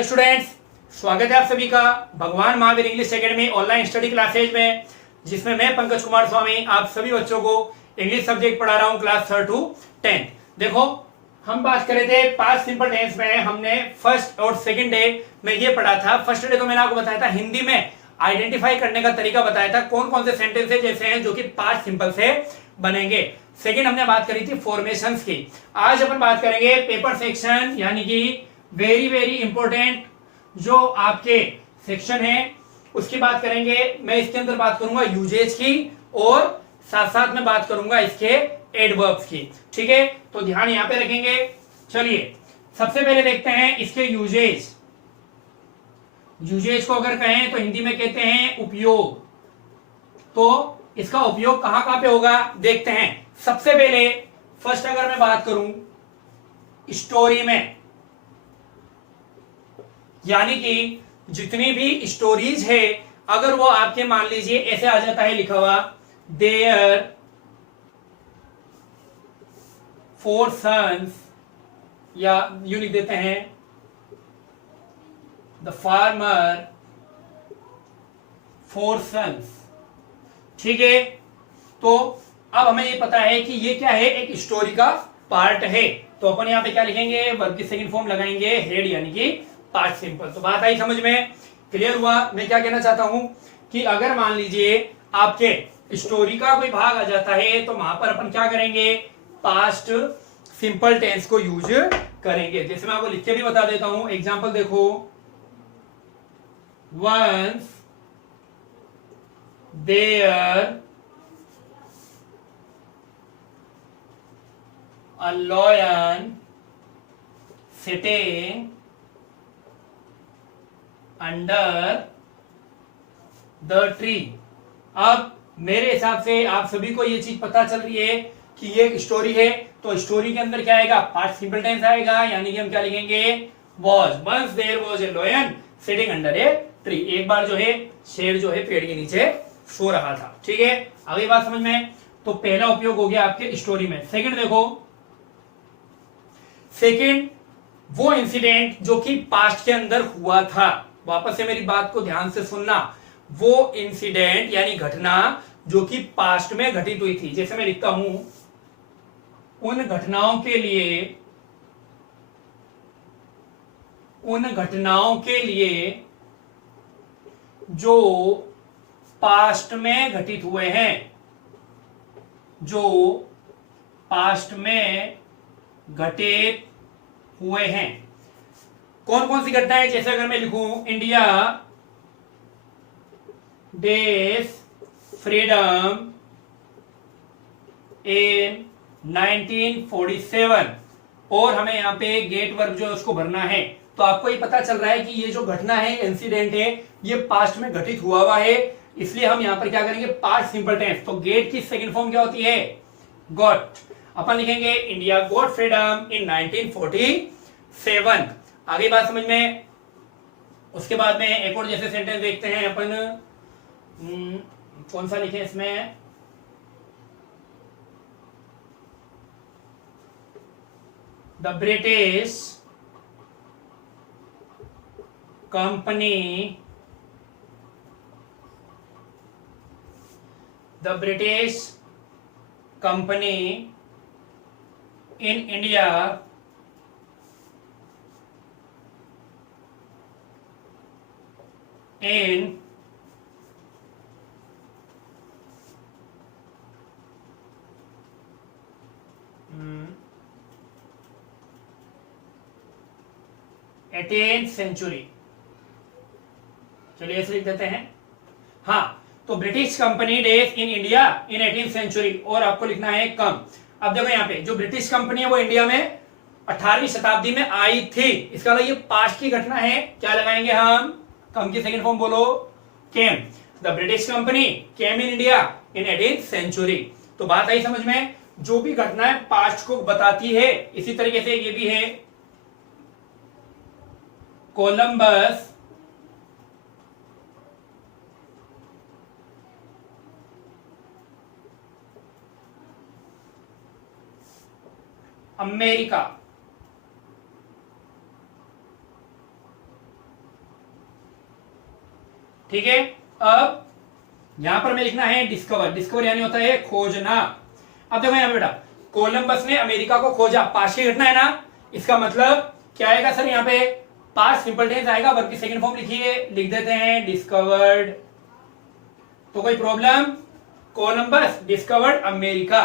Students, स्वागत है आप सभी का भगवान Mahavir English academy online study classes में, जिसमें मैं पंकज कुमार स्वामी आप सभी बच्चों को इंग्लिश सब्जेक्ट पढ़ा रहा हूं क्लास 3 to 10। देखो, हम बात कर रहे थे पास्ट सिंपल टेंस में। हमने फर्स्ट और सेकंड डे में ये पढ़ा था। फर्स्ट डे तो मैंने आपको बताया था हिंदी में आइडेंटिफाई करने का तरीका बताया था, कौन कौन से सेंटेंसेस जैसे हैं जो कि पास्ट सिंपल से बनेंगे। सेकंड हमने बात करी थी फॉर्मेशंस की। आज अपन बात करेंगे पेपर सेक्शन, यानी कि वेरी वेरी इंपॉर्टेंट जो आपके सेक्शन है उसकी बात करेंगे। मैं इसके अंदर बात करूंगा यूजेज की और साथ साथ में बात करूंगा इसके एडवर्ब्स की। ठीक है, तो ध्यान यहां पे रखेंगे। चलिए सबसे पहले देखते हैं इसके यूजेज। यूजेज को अगर कहें तो हिंदी में कहते हैं उपयोग। तो इसका उपयोग कहां कहां पे होगा देखते हैं। सबसे पहले फर्स्ट अगर मैं बात करूं स्टोरी में, यानी कि जितनी भी स्टोरीज है अगर वो आपके मान लीजिए ऐसे आ जाता है लिखा हुआ, देयर 4 sons, या यूं लिख देते हैं द फार्मर 4 sons। ठीक है, तो अब हमें ये पता है कि ये क्या है, एक स्टोरी का पार्ट है। तो अपन यहां पे क्या लिखेंगे, वर्ब की सेकंड फॉर्म लगाएंगे हेड, यानी कि पास्ट सिंपल। तो बात आई समझ में, क्लियर हुआ। मैं क्या कहना चाहता हूं कि अगर मान लीजिए आपके स्टोरी का कोई भाग आ जाता है तो वहां पर अपन क्या करेंगे, पास्ट सिंपल टेंस को यूज करेंगे। जैसे मैं आपको लिख के भी बता देता हूं, एग्जांपल देखो, once there a lion sitting under the tree. अब मेरे हिसाब से आप सभी को ये चीज पता चल रही है कि ये एक स्टोरी है। तो स्टोरी के अंदर क्या आएगा, पास्ट सिंपल टेंस आएगा, यानी कि हम क्या लिखेंगे, was. Once there was a lion sitting under a tree. एक बार जो है शेर जो है पेड़ के नीचे सो रहा था। ठीक है, अगली बात समझ में। तो पहला उपयोग हो गया आपके स्टोरी में। सेकंड देखो, सेकंड वो इंसिडेंट जो कि पास्ट के अंदर हुआ था। वापस से मेरी बात को ध्यान से सुनना। वो इंसिडेंट यानी घटना जो कि पास्ट में घटित हुई थी। जैसे मैं लिखता हूं, उन घटनाओं के लिए जो पास्ट में घटित हुए हैं, जो पास्ट में घटित हुए हैं। कौन कौन सी घटनाएं, जैसे अगर मैं लिखूं, इंडिया डेज फ्रीडम इन 1947, और हमें यहां पे गेट वर्ब जो है उसको भरना है। तो आपको ये पता चल रहा है कि ये जो घटना है, इंसिडेंट है, ये पास्ट में घटित हुआ है। इसलिए हम यहां पर क्या करेंगे, पास्ट सिंपल टेंस। तो गेट की सेकंड फॉर्म क्या होती है, गॉट। अपन लिखेंगे इंडिया गॉट फ्रीडम इन 1947। आगे बात समझ में। उसके बाद में एक और जैसे सेंटेंस देखते हैं अपन, कौन सा लिखें इसमें, the British company in India in 18th century. चलिए ऐसे लिख देते हैं। हाँ, तो British company days in India in 18th century, और आपको लिखना है कम। अब देखो यहाँ पे जो ब्रिटिश कंपनी है वो इंडिया में 18वीं शताब्दी में आई थी। इसका मतलब ये पास्ट की घटना है। क्या लगाएंगे हम, कम की सेकंड फॉर्म बोलो, came. The British company came in India in 18th century. तो बात आई समझ में। जो भी घटनाएं पास्ट को बताती है, इसी तरीके से ये भी है, कोलंबस अमेरिका ठीक है। अब यहां पर मैं लिखना है डिस्कवर, डिस्कवर यानी होता है खोजना। अब देखो यहां पे बेटा, कोलंबस ने अमेरिका को खोजा, पास्ट की घटना है ना, इसका मतलब क्या आएगा सर, यहाँ पे पास्ट सिंपल टेंस आएगा, वर्ब की सेकंड फॉर्म लिखिए, लिख देते हैं डिस्कवर्ड। तो कोई प्रॉब्लम, कोलंबस डिस्कवर्ड अमेरिका।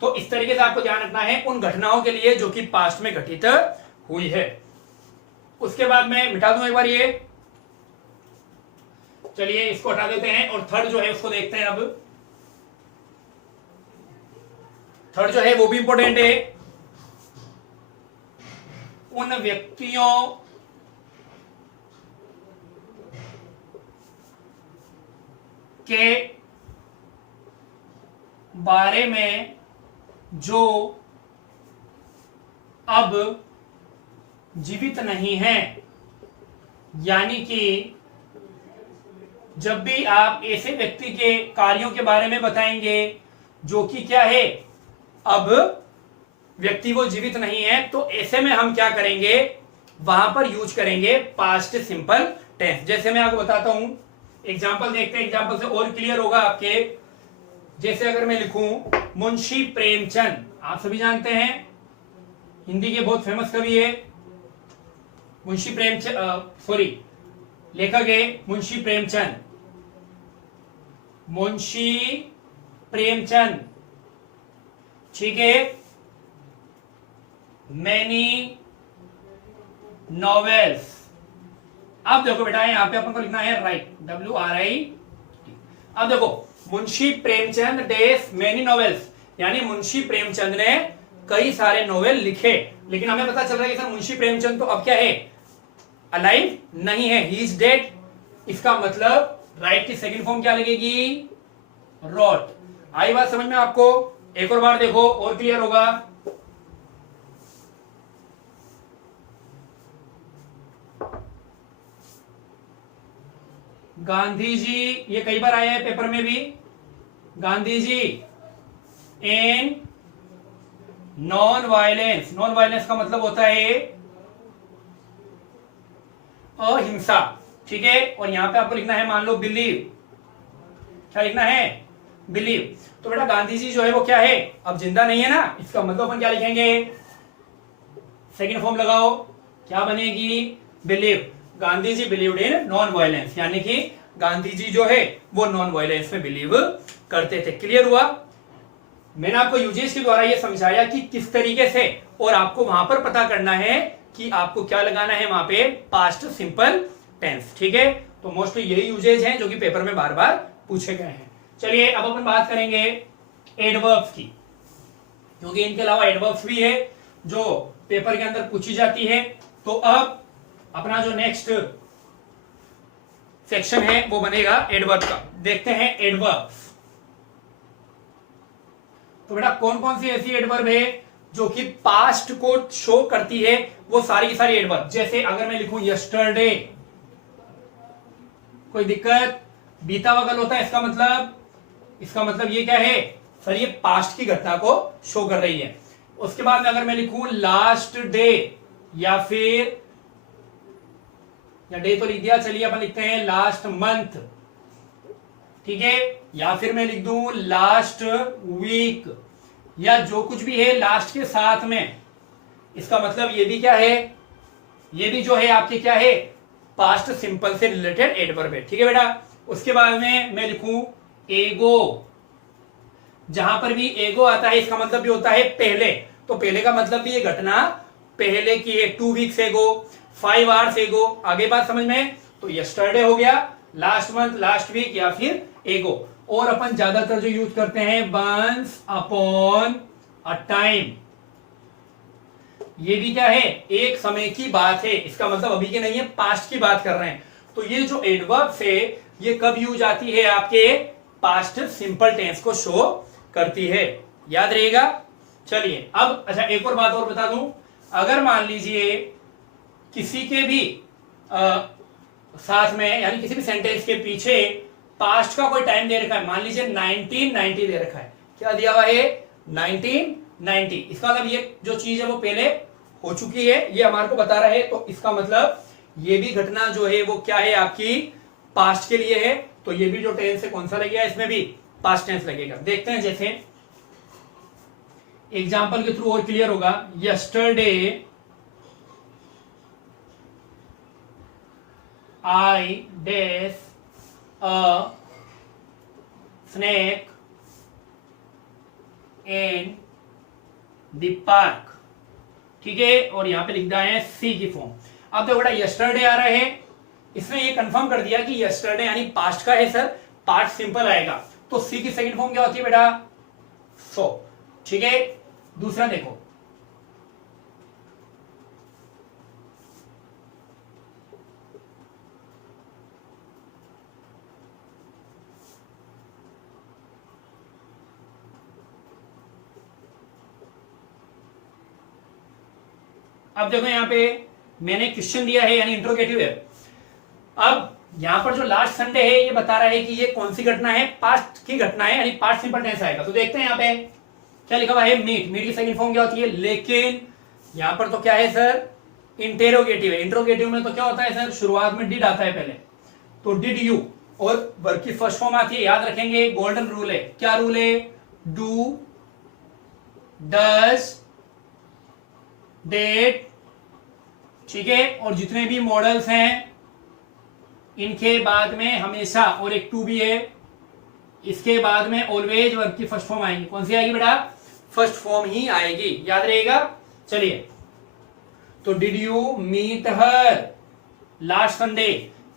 तो इस तरीके से आपको ध्यान रखना है उन घटनाओं के लिए जो कि पास्ट में घटित हुई है। उसके बाद मैं मिटा दूं एक बार ये, चलिए इसको हटा देते हैं और थर्ड जो है उसको देखते हैं। अब थर्ड जो है वो भी इंपॉर्टेंट है, उन व्यक्तियों के बारे में जो अब जीवित नहीं है। यानी कि जब भी आप ऐसे व्यक्ति के कार्यों के बारे में बताएंगे जो कि क्या है, अब व्यक्ति वो जीवित नहीं है, तो ऐसे में हम क्या करेंगे, वहां पर यूज करेंगे पास्ट सिंपल टेंस। जैसे मैं आपको बताता हूं, एग्जाम्पल देखते हैं, एग्जाम्पल से और क्लियर होगा आपके। जैसे अगर मैं लिखूं मुंशी प्रेमचंद, आप सभी जानते हैं हिंदी के बहुत फेमस कवि है मुंशी प्रेमचंद, सॉरी लेखक है मुंशी प्रेमचंद, मुंशी प्रेमचंद, ठीक है। Many novels. अब देखो बेटा यहां पे अपन को लिखना है राइट, WRIT। अब देखो मुंशी प्रेमचंद डेस मैनी नॉवेल्स, यानी मुंशी प्रेमचंद ने कई सारे नोवेल लिखे। लेकिन हमें पता चल रहा है कि सर मुंशी प्रेमचंद तो अब क्या है, अलाइव नहीं है, ही इज डेड। इसका मतलब राइट की सेकंड फॉर्म क्या लगेगी, रॉट। आई बात समझ में आपको? एक और बार देखो और क्लियर होगा। गांधी जी, ये कई बार आया है पेपर में भी, Gandhi ji in non violence. Non violence का मतलब होता है अहिंसा, ठीक है। और यहां पे आपको लिखना है, मान लो बिलीव, क्या लिखना है, बिलीव। तो बेटा गांधी जी जो है वो क्या है, अब जिंदा नहीं है ना, इसका मतलब अपन क्या लिखेंगे, सेकंड फॉर्म लगाओ, क्या बनेगी, believe. Gandhi ji believed in non violence, यानी कि गांधी जी जो है वो नॉन वायलेंस में बिलीव करते थे। क्लियर हुआ? मैंने आपको यूजेस के द्वारा ये समझाया कि किस तरीके से, और आपको वहां पर पता करना है कि आपको क्या लगाना है वहां पे, पास्ट सिंपल टेंस, ठीक है। तो मोस्टली यही यूजेज हैं जो कि पेपर में बार बार पूछे गए हैं। चलिए अब अपन बात करेंगे एडवर्ब्स की, क्योंकि इनके अलावा एडवर्ब्स भी है जो पेपर के अंदर पूछी जाती है। तो अब अपना जो नेक्स्ट सेक्शन है वो बनेगा एडवर्ब का। देखते हैं एडवर्ब्स। तो बेटा कौन कौन सी ऐसी एडवर्ब है जो कि पास्ट को शो करती है, वो सारी की सारी एडवर्ब। जैसे अगर मैं लिखूं यस्टरडे, कोई दिक्कत, बीता हुआ कल होता है, इसका मतलब ये क्या है सर, ये पास्ट की घटना को शो कर रही है। उसके बाद में अगर मैं लिखूं लास्ट डे, या फिर या डे तो लिख दिया, चलिए अपन लिखते हैं लास्ट मंथ, ठीक है। या फिर मैं लिख दूं लास्ट वीक, या जो कुछ भी है लास्ट के साथ में, इसका मतलब ये भी क्या है, ये भी जो है आपके क्या है, पास्ट सिंपल से रिलेटेड एडवर्ब है, ठीक है बेटा। उसके बाद में मैं लिखूं एगो, जहां पर भी एगो आता है इसका मतलब भी होता है पहले। तो पहले का मतलब भी ये घटना पहले की है, 2 वीक्स एगो, 5 आवर्स एगो। आगे बात समझ में? तो यस्टरडे हो गया, लास्ट मंथ, लास्ट वीक, या फिर एगो। और अपन ज्यादातर जो यूज करते हैं वंस अपॉन अ टाइम, ये भी क्या है, एक समय की बात है, इसका मतलब अभी के नहीं है, पास्ट की बात कर रहे हैं। तो ये जो एडवर्ब्स है ये कब यूज आती है, आपके पास्ट सिंपल टेंस को शो करती है, याद रहेगा। चलिए अब अच्छा एक और बात और बता दूं, अगर मान लीजिए किसी के भी साथ में, यानी किसी भी सेंटेंस के पीछे पास्ट का कोई टाइम दे रखा है, मान लीजिए 1990 दे रखा है, क्या दिया हुआ है 1990, इसका मतलब ये जो चीज है वो पहले हो चुकी है, ये हमारे को बता रहा है। तो इसका मतलब ये भी घटना जो है वो क्या है, आपकी पास्ट के लिए है, तो ये भी जो टेंस है कौन सा लगेगा, इसमें भी पास्ट टेंस लगेगा। देखते हैं, जैसे एग्जाम्पल के थ्रू और क्लियर होगा। Yesterday I dash a snake in the park, ठीक है, और यहां पे लिखना है सी की फॉर्म। अब देखो बेटा यस्टरडे आ रहा है, इसने ये कंफर्म कर दिया कि यस्टरडे यानी पास्ट का है सर, पास्ट सिंपल आएगा, तो सी की सेकंड फॉर्म क्या होती है बेटा, सो, ठीक है। दूसरा देखो, अब देखो यहां पे मैंने क्वेश्चन दिया है यानी इंट्रोगेटिव है। अब यहां पर जो लास्ट संडे है ये बता रहा है कि ये कौन सी घटना है, पास्ट की घटना है, यानी पास्ट सिंपल टेंस आएगा। तो देखते हैं यहां पे क्या लिखा हुआ है, मीट, मीट की सेकंड फॉर्म क्या होती है, लेकिन यहां पर तो क्या है सर, इंटेरोगेटिव है। इंट्रोगेटिव में तो क्या होता है सर, शुरुआत में डिड आता है पहले, तो डिड यू, और वर्ब की फर्स्ट फॉर्म आती है, याद रखेंगे गोल्डन रूल है। क्या रूल है, डू, डज, डेट, ठीक है, और जितने भी मॉडल्स हैं इनके बाद में हमेशा, और एक टू भी है, इसके बाद में ऑलवेज वर्ब की फर्स्ट फॉर्म आएगी। कौन सी आएगी बेटा, फर्स्ट फॉर्म ही आएगी, याद रहेगा। चलिए, तो did you meet her last Sunday,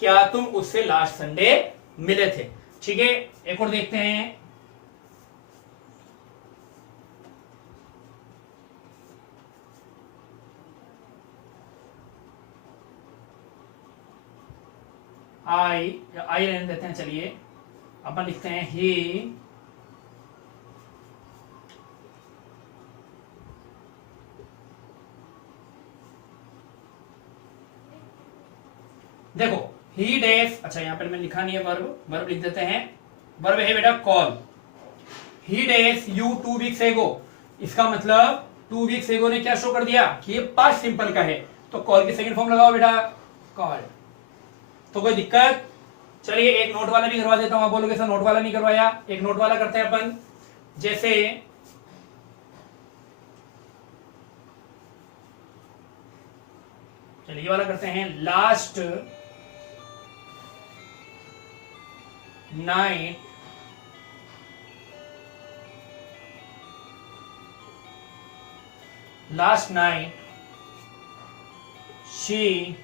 क्या तुम उससे लास्ट संडे मिले थे, ठीक है। एक और देखते हैं, आई रहने देते हैं, चलिए अपन लिखते हैं ही देखो ही डैश, अच्छा यहां पर मैं लिखा नहीं है वर्ब, वर्ब लिख देते हैं। वर्ब है बेटा call, he dash you 2 weeks एगो, इसका मतलब 2 वीक्स एगो ने क्या शो कर दिया कि ये पास्ट सिंपल का है, तो कॉल की सेकंड फॉर्म लगाओ बेटा, कॉल। तो कोई दिक्कत, चलिए एक नोट वाला भी करवा देता हूं। आप बोलोगे सर नोट वाला नहीं करवाया, एक नोट वाला करते हैं अपन। जैसे चलिए ये वाला करते हैं, लास्ट नाइट शी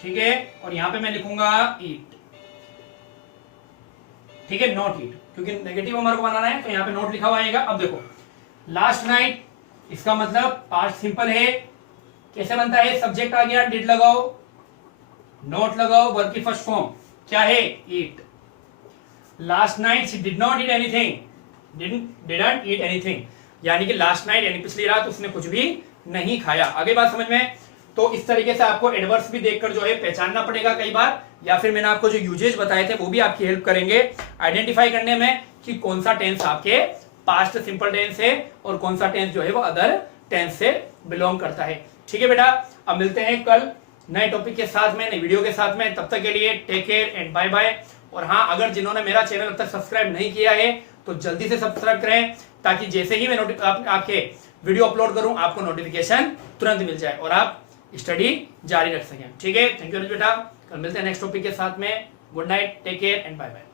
ठीक है, और यहां पे मैं लिखूंगा ईट, ठीक है, नॉट ईट, क्योंकि नेगेटिव हमारे को बनाना है, तो यहां पे नोट लिखा हुआ आएगा। अब देखो लास्ट नाइट, इसका मतलब पास्ट सिंपल है, कैसे बनता है, सब्जेक्ट आ गया, डिड लगाओ, नोट लगाओ, वर्ब की फर्स्ट फॉर्म क्या है, eat. Last night she did not eat anything, didn't eat anything, यानी कि लास्ट नाइट यानी पिछली रात उसने कुछ भी नहीं खाया। आगे बात समझ में, तो इस तरीके से आपको एडवर्ब्स भी देखकर जो है पहचानना पड़ेगा कई बार, या फिर मैंने आपको जो यूजेज बताए थे वो भी आपकी हेल्प करेंगे आइडेंटिफाई करने में कि कौन सा टेंस आपके पास्ट सिंपल टेंस है और कौन सा टेंस जो है वो अदर टेंस से बिलोंग करता है। ठीक है बेटा, अब मिलते हैं कल नए टॉपिक के साथ में, नई वीडियो के साथ में। तब तक के लिए take care and bye bye. और हाँ, अगर जिन्होंने मेरा चैनल अब तक सब्सक्राइब नहीं किया है तो जल्दी से सब्सक्राइब करें, ताकि जैसे ही मैं आपके वीडियो अपलोड करूं आपको नोटिफिकेशन तुरंत मिल जाए और आप स्टडी जारी रख सकें। ठीक है, थैंक यू बेटा, कल मिलते हैं नेक्स्ट टॉपिक के साथ में। Good night, take care and bye bye.